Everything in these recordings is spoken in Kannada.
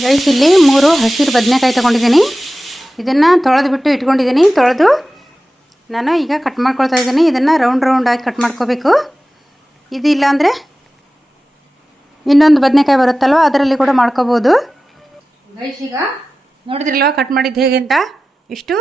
ಗೈಸ್, ಇಲ್ಲಿ 3 ಹಸಿರು ಬದನೆಕಾಯಿ ತೊಗೊಂಡಿದ್ದೀನಿ. ಇದನ್ನು ತೊಳೆದುಬಿಟ್ಟು ಇಟ್ಕೊಂಡಿದ್ದೀನಿ. ತೊಳೆದು ನಾನು ಈಗ ಕಟ್ ಮಾಡ್ಕೊಳ್ತಾ ಇದ್ದೀನಿ. ಇದನ್ನು ರೌಂಡಾಗಿ ಕಟ್ ಮಾಡ್ಕೋಬೇಕು. ಇದು ಇಲ್ಲಾಂದರೆ ಇನ್ನೊಂದು ಬದನೆಕಾಯಿ ಬರುತ್ತಲ್ವ, ಅದರಲ್ಲಿ ಕೂಡ ಮಾಡ್ಕೋಬೋದು. ಗೈಸ್, ಈಗ ನೋಡಿದ್ರಲ್ವ ಕಟ್ ಮಾಡಿದ್ದು ಹೇಗೆ ಅಂತ. ಇಷ್ಟು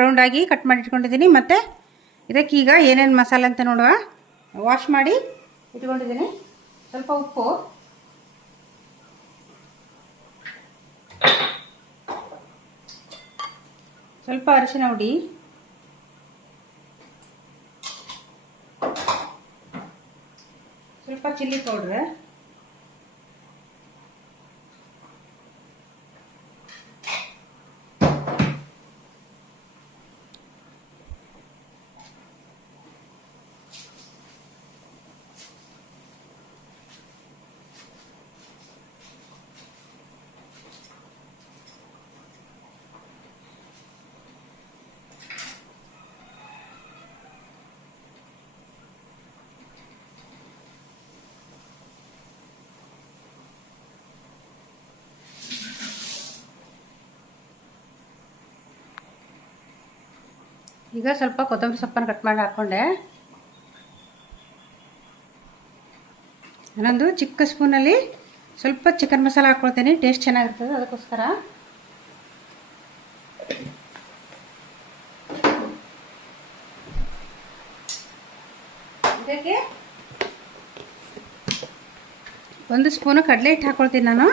ರೌಂಡಾಗಿ ಕಟ್ ಮಾಡಿ ಇಟ್ಕೊಂಡಿದ್ದೀನಿ. ಮತ್ತು ಇದಕ್ಕೀಗ ಏನೇನು ಮಸಾಲೆ ಅಂತ ನೋಡುವ. ವಾಶ್ ಮಾಡಿ ಇಟ್ಕೊಂಡಿದ್ದೀನಿ. ಸ್ವಲ್ಪ ಉಪ್ಪು, ಸ್ವಲ್ಪ ಅರಿಶಿನ ಹುಡಿ, ಸ್ವಲ್ಪ ಚಿಲ್ಲಿ ಪೌಡ್ರ್, ಈಗ ಸ್ವಲ್ಪ ಕೊತ್ತಂಬರಿ ಸೊಪ್ಪನ್ನು ಕಟ್ ಮಾಡಿ ಹಾಕ್ಕೊಂಡೆ. ನಾನೊಂದು ಚಿಕ್ಕ ಸ್ಪೂನಲ್ಲಿ ಸ್ವಲ್ಪ ಚಿಕನ್ ಮಸಾಲ ಹಾಕ್ಕೊಳ್ತೇನೆ. ಟೇಸ್ಟ್ ಚೆನ್ನಾಗಿರ್ತದೆ, ಅದಕ್ಕೋಸ್ಕರ. ಇದಕ್ಕೆ 1 ಸ್ಪೂನು ಕಡಲೆ ಹಿಟ್ಟು ಹಾಕ್ಕೊಳ್ತೀನಿ ನಾನು.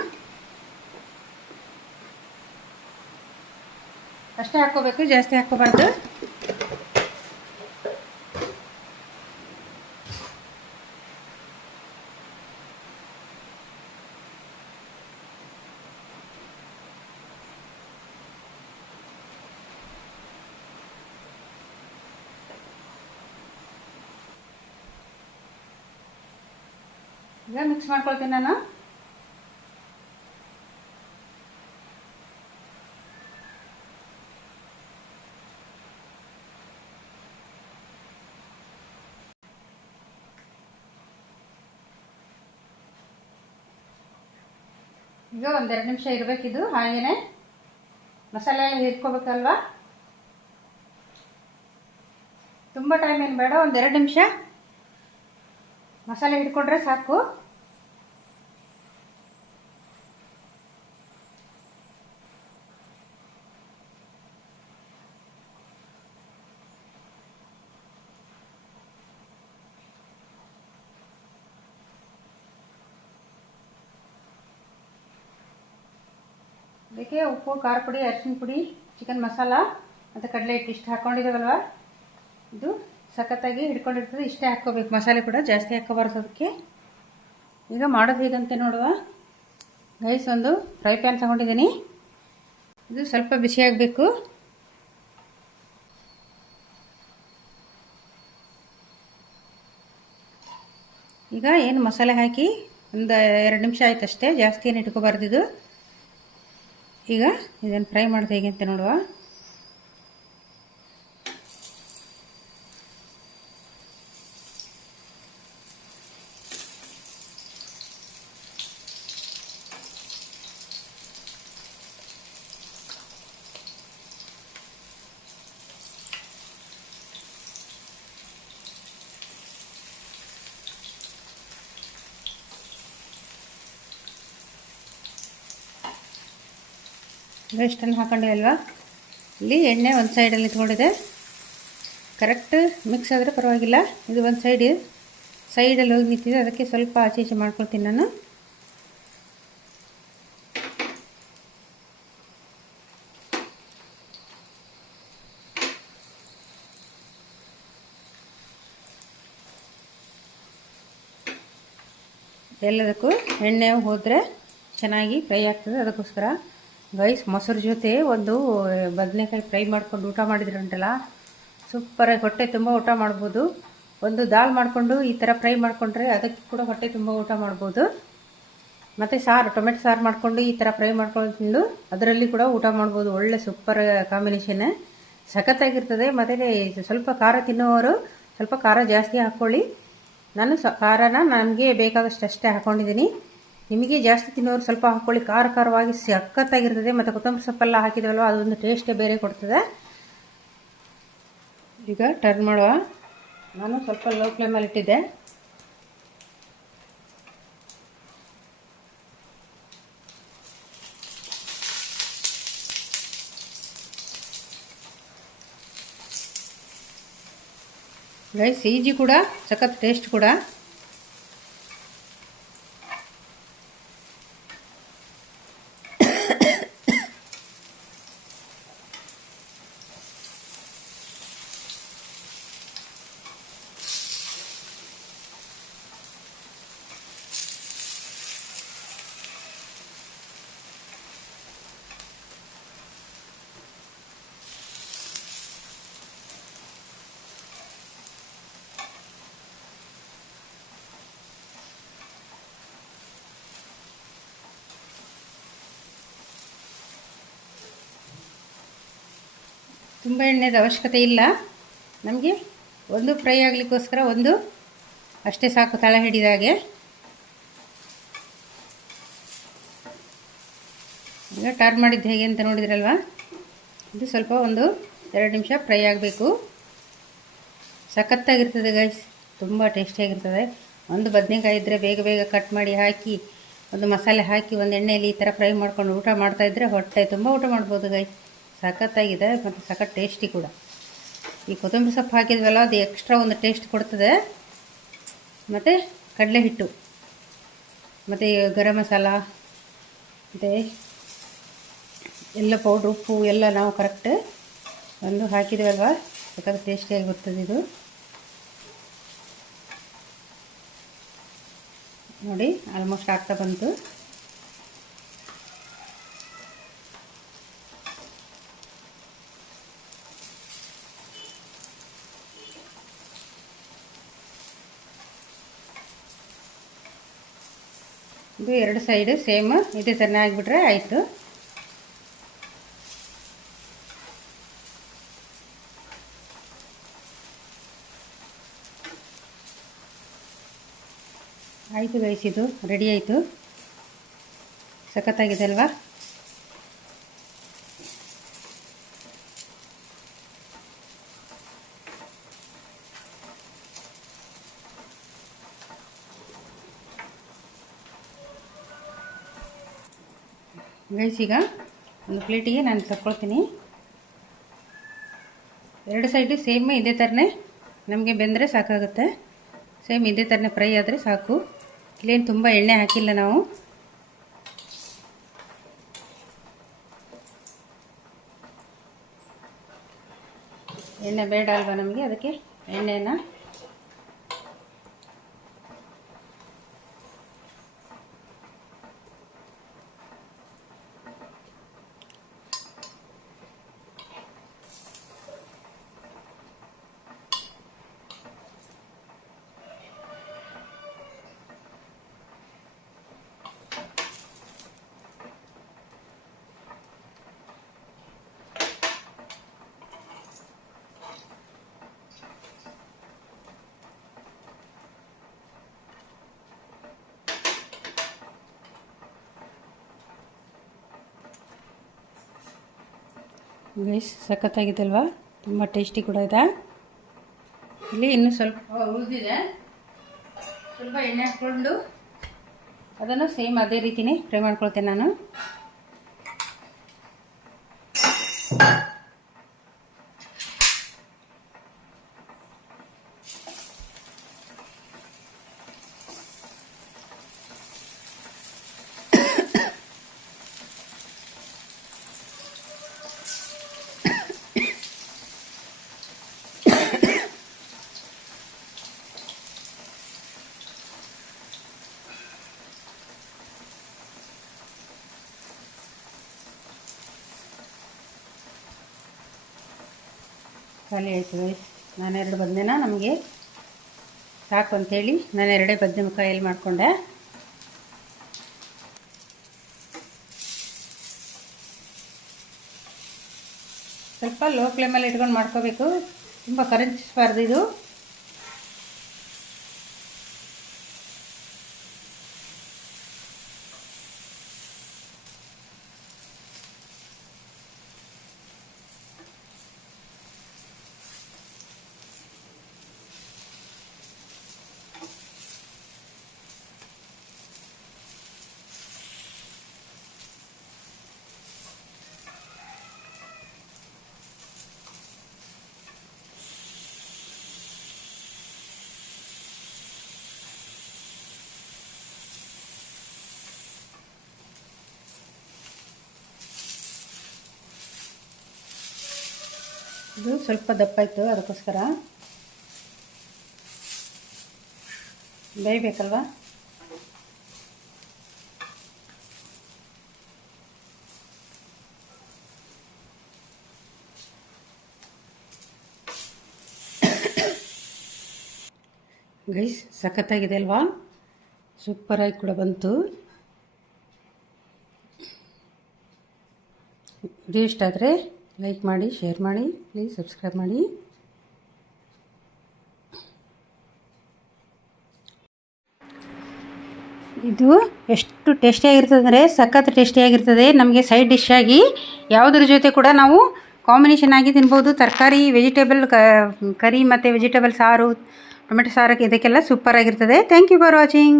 ಅಷ್ಟೇ ಹಾಕ್ಕೋಬೇಕು, ಜಾಸ್ತಿ ಹಾಕ್ಕೋಬಾರ್ದು. ಈಗ ಮಿಕ್ಸ್ ಮಾಡ್ಕೊಳ್ತೀನಿ ನಾನು. ಈಗ 1-2 ನಿಮಿಷ ಇರಬೇಕಿದು ಹಾಗೇನೆ. ಮಸಾಲೆ ಎಲ್ಲ ಹಿಡ್ಕೋಬೇಕಲ್ವಾ, ತುಂಬ ಟೈಮ್ ಏನು ಬೇಡ. 1-2 ನಿಮಿಷ ಮಸಾಲೆ ಹಿಡ್ಕೊಂಡ್ರೆ ಸಾಕು. ಅದಕ್ಕೆ ಉಪ್ಪು, ಖಾರ ಪುಡಿ, ಅರಿಶಿನ ಪುಡಿ, ಚಿಕನ್ ಮಸಾಲ ಮತ್ತು ಕಡಲೆ ಹಿಟ್ಟು ಇಷ್ಟು ಹಾಕ್ಕೊಂಡಿದ್ದೇವಲ್ವ, ಇದು ಸಖತ್ತಾಗಿ ಹಿಡ್ಕೊಂಡಿರ್ತದೆ. ಇಷ್ಟೇ ಹಾಕ್ಕೋಬೇಕು. ಮಸಾಲೆ ಕೂಡ ಜಾಸ್ತಿ ಹಾಕ್ಕೋಬಾರ್ದು ಅದಕ್ಕೆ. ಈಗ ಮಾಡೋದು ಹೇಗಂತೆ ನೋಡುವ. ಗೈಸ್, ಒಂದು ಫ್ರೈ ಪ್ಯಾನ್ ತಗೊಂಡಿದ್ದೀನಿ. ಇದು ಸ್ವಲ್ಪ ಬಿಸಿಯಾಗಬೇಕು. ಈಗ ಏನು ಮಸಾಲೆ ಹಾಕಿ 1-2 ನಿಮಿಷ ಆಯ್ತು ಅಷ್ಟೇ, ಜಾಸ್ತಿ ಏನು ಇಟ್ಕೋಬಾರ್ದು ಇದು. ಈಗ ಇದನ್ನು ಫ್ರೈ ಮಾಡೋದು ಹೇಗೆ ಅಂತ ನೋಡುವ. ಇಷ್ಟನ್ನು ಹಾಕೊಂಡೆ ಅಲ್ವಾ. ಇಲ್ಲಿ ಎಣ್ಣೆ ಒಂದು ಸೈಡಲ್ಲಿ ಇಟ್ಕೊಂಡಿದೆ. ಕರೆಕ್ಟ್ ಮಿಕ್ಸ್ ಆದರೆ ಪರವಾಗಿಲ್ಲ. ಇದು ಒಂದು ಸೈಡಲ್ಲಿ ಹೋಗಿ ನಿಂತಿದೆ, ಅದಕ್ಕೆ ಸ್ವಲ್ಪ ಆಚೆ ಈಚೆ ಮಾಡ್ಕೊಳ್ತೀನಿ ನಾನು. ಎಲ್ಲದಕ್ಕೂ ಎಣ್ಣೆ ಹೋದರೆ ಚೆನ್ನಾಗಿ ಫ್ರೈ ಆಗ್ತದೆ, ಅದಕ್ಕೋಸ್ಕರ. ಗೈಸ್, ಮೊಸರು ಜೊತೆ ಒಂದು ಬದನೆಕಾಯಿ ಫ್ರೈ ಮಾಡ್ಕೊಂಡು ಊಟ ಮಾಡಿದ್ರಂಟಲ್ಲ, ಸೂಪರಾಗಿ ಹೊಟ್ಟೆ ತುಂಬ ಊಟ ಮಾಡ್ಬೋದು. ಒಂದು ದಾಲ್ ಮಾಡಿಕೊಂಡು ಈ ಥರ ಫ್ರೈ ಮಾಡಿಕೊಂಡ್ರೆ ಅದಕ್ಕೆ ಕೂಡ ಹೊಟ್ಟೆ ತುಂಬ ಊಟ ಮಾಡ್ಬೋದು. ಮತ್ತು ಟೊಮೆಟೊ ಸಾರು ಮಾಡಿಕೊಂಡು ಈ ಥರ ಫ್ರೈ ಮಾಡ್ಕೊಂಡು ಅದರಲ್ಲಿ ಕೂಡ ಊಟ ಮಾಡ್ಬೋದು. ಒಳ್ಳೆ ಸೂಪರ್ ಕಾಂಬಿನೇಷನ್, ಸಖತ್ತಾಗಿರ್ತದೆ. ಮತ್ತು ಸ್ವಲ್ಪ ಖಾರ ತಿನ್ನೋರು ಸ್ವಲ್ಪ ಖಾರ ಜಾಸ್ತಿ ಹಾಕ್ಕೊಳ್ಳಿ. ನಾನು ಖಾರನ ನನಗೆ ಬೇಕಾದಷ್ಟು ಅಷ್ಟೇ ಹಾಕ್ಕೊಂಡಿದ್ದೀನಿ. ನಿಮಗೆ ಜಾಸ್ತಿ ತಿನ್ನೋರು ಸ್ವಲ್ಪ ಹಾಕ್ಕೊಳ್ಳಿ, ಖಾರ ಖಾರವಾಗಿ ಸಖತ್ತಾಗಿರ್ತದೆ. ಮತ್ತು ಕೊತ್ತಂಬರಿ ಸೊಪ್ಪೆಲ್ಲ ಹಾಕಿದವಲ್ವ ಅದೊಂದು ಟೇಸ್ಟೇ ಬೇರೆ ಕೊಡ್ತದೆ. ಈಗ ಟರ್ನ್ ಮಾಡುವ. ನಾನು ಸ್ವಲ್ಪ ಲೋ ಫ್ಲೇಮಲ್ಲಿ ಇಟ್ಟಿದ್ದೆ. ಗೈಸ್ ಈಜಿ ಕೂಡ ಸಖತ್ ಟೇಸ್ಟ್ ಕೂಡ. ತುಂಬ ಎಣ್ಣೆದ ಅವಶ್ಯಕತೆ ಇಲ್ಲ ನಮಗೆ. ಒಂದು ಫ್ರೈ ಆಗಲಿಕ್ಕೋಸ್ಕರ ಒಂದು ಅಷ್ಟೇ ಸಾಕು, ತಳ ಹಿಡಿದಾಗೆ. ಈಗ ಟರ್ನ್ ಮಾಡಿದ್ದು ಹೇಗೆ ಅಂತ ನೋಡಿದ್ರಲ್ವ. ಇದು ಸ್ವಲ್ಪ ಒಂದು 2 ನಿಮಿಷ ಫ್ರೈ ಆಗಬೇಕು. ಸಖತ್ತಾಗಿರ್ತದೆ ಗೈಸ್, ತುಂಬ ಟೇಸ್ಟಿಯಾಗಿರ್ತದೆ. ಒಂದು ಬದನೆಕಾಯಿ ಇದ್ದರೆ ಬೇಗ ಬೇಗ ಕಟ್ ಮಾಡಿ ಹಾಕಿ ಒಂದು ಮಸಾಲೆ ಹಾಕಿ ಒಂದು ಎಣ್ಣೆಯಲ್ಲಿ ಈ ಥರ ಫ್ರೈ ಮಾಡ್ಕೊಂಡು ಊಟ ಮಾಡ್ತಾಯಿದ್ರೆ ಹೊಟ್ಟೆ ತುಂಬ ಊಟ ಮಾಡ್ಬೋದು ಗೈಸ್. ಸಖತ್ತಾಗಿದೆ ಮತ್ತು ಸಖತ್ ಟೇಸ್ಟಿ ಕೂಡ. ಈ ಕೊತ್ತಂಬರಿ ಸೊಪ್ಪು ಹಾಕಿದ್ವಲ್ಲ ಅದು ಎಕ್ಸ್ಟ್ರಾ ಒಂದು ಟೇಸ್ಟ್ ಕೊಡ್ತದೆ. ಮತ್ತು ಕಡಲೆ ಹಿಟ್ಟು ಮತ್ತು ಗರಂ ಮಸಾಲ ಮತ್ತು ಎಲ್ಲ ಪೌಡ್ರು, ಉಪ್ಪು ಎಲ್ಲ ನಾವು ಕರೆಕ್ಟ್ ಒಂದು ಹಾಕಿದ್ವಲ್ವ, ಸಖತ್ ಟೇಸ್ಟಿಯಾಗಿ ಬರ್ತದೆ ಇದು. ನೋಡಿ ಆಲ್ಮೋಸ್ಟ್ ಆಗ್ತಾ ಬಂತು. ಇದು 2 ಸೈಡು ಸೇಮ್ ಇದೇ ಥರನೇ ಆಗಿಬಿಟ್ರೆ ಆಯಿತು. ಆಯಿತು ಗೈಸ್, ಇದು ರೆಡಿ ಆಯಿತು. ಸಖತ್ತಾಗಿದೆ ಅಲ್ವಾ. ಗೈಸ್ ಈಗ ಒಂದು ಪ್ಲೇಟಿಗೆ ನಾನು ತಗೊಳ್ತೀನಿ. 2 ಸೈಡು ಸೇಮ್ ಇದೇ ಥರನೇ ನಮಗೆ ಬೆಂದರೆ ಸಾಕಾಗುತ್ತೆ. ಸೇಮ್ ಇದೇ ಥರನೇ ಫ್ರೈ ಆದರೆ ಸಾಕು. ಇಲ್ಲೇನು ತುಂಬ ಎಣ್ಣೆ ಹಾಕಿಲ್ಲ ನಾವು. ಎಣ್ಣೆ ಬೇಡ ಅಲ್ವಾ ನಮಗೆ, ಅದಕ್ಕೆ ಎಣ್ಣೆನ ಗೈಸ್ ಸಖತ್ತಾಗಿದೆ ಅಲ್ವಾ, ತುಂಬ ಟೇಸ್ಟಿ ಕೂಡ ಇದೆ. ಇಲ್ಲಿ ಇನ್ನೂ ಸ್ವಲ್ಪ ಉಳಿದಿದೆ, ಸ್ವಲ್ಪ ಎಣ್ಣೆ ಹಾಕ್ಕೊಂಡು ಅದನ್ನು ಸೇಮ್ ಅದೇ ರೀತಿಯೇ ಫ್ರೈ ಮಾಡ್ಕೊಳ್ತೇನೆ ನಾನು. ಖಾಲಿ ಆಯಿತು ಗೈಸ್. ನಾನು 2 ಬದನೆನ ನಮಗೆ ಸಾಕು ಅಂಥೇಳಿ ನಾನು 2 ಬದನೆಕಾಯಲ್ಲಿ ಮಾಡಿಕೊಂಡೆ. ಸ್ವಲ್ಪ ಲೋ ಫ್ಲೇಮಲ್ಲಿ ಇಟ್ಕೊಂಡು ಮಾಡ್ಕೋಬೇಕು, ತುಂಬ ಕರಂಚಿಸಬಾರ್ದು ಇದು. ಇದು ಸ್ವಲ್ಪ ದಪ್ಪ ಇತ್ತು, ಅದಕ್ಕೋಸ್ಕರ ಬೇಯಬೇಕಲ್ವ. ಗೈಸ್ ಸಖತ್ತಾಗಿದೆ ಅಲ್ವಾ, ಸೂಪರಾಗಿ ಕೂಡ ಬಂತು. ವಿಡಿಯೋ ಇಷ್ಟ ಆದರೆ ಲೈಕ್ ಮಾಡಿ, ಶೇರ್ ಮಾಡಿ, ಪ್ಲೀಸ್ ಸಬ್ಸ್ಕ್ರೈಬ್ ಮಾಡಿ. ಇದು ಎಷ್ಟು ಟೇಸ್ಟಿಯಾಗಿರ್ತದೆ ಅಂದರೆ ಸಖತ್ ಟೇಸ್ಟಿಯಾಗಿರ್ತದೆ. ನಮಗೆ ಸೈಡ್ ಡಿಶ್ ಆಗಿ ಯಾವುದ್ರ ಜೊತೆ ಕೂಡ ನಾವು ಕಾಂಬಿನೇಷನ್ ಆಗಿ ತಿನ್ಬೋದು. ತರಕಾರಿ, ವೆಜಿಟೇಬಲ್ ಕರಿ ಮತ್ತು ವೆಜಿಟೇಬಲ್ ಸಾರು, ಟೊಮೆಟೊ ಸಾರಕ್ಕೆ ಇದಕ್ಕೆಲ್ಲ ಸೂಪರಾಗಿರ್ತದೆ. Thank you for watching.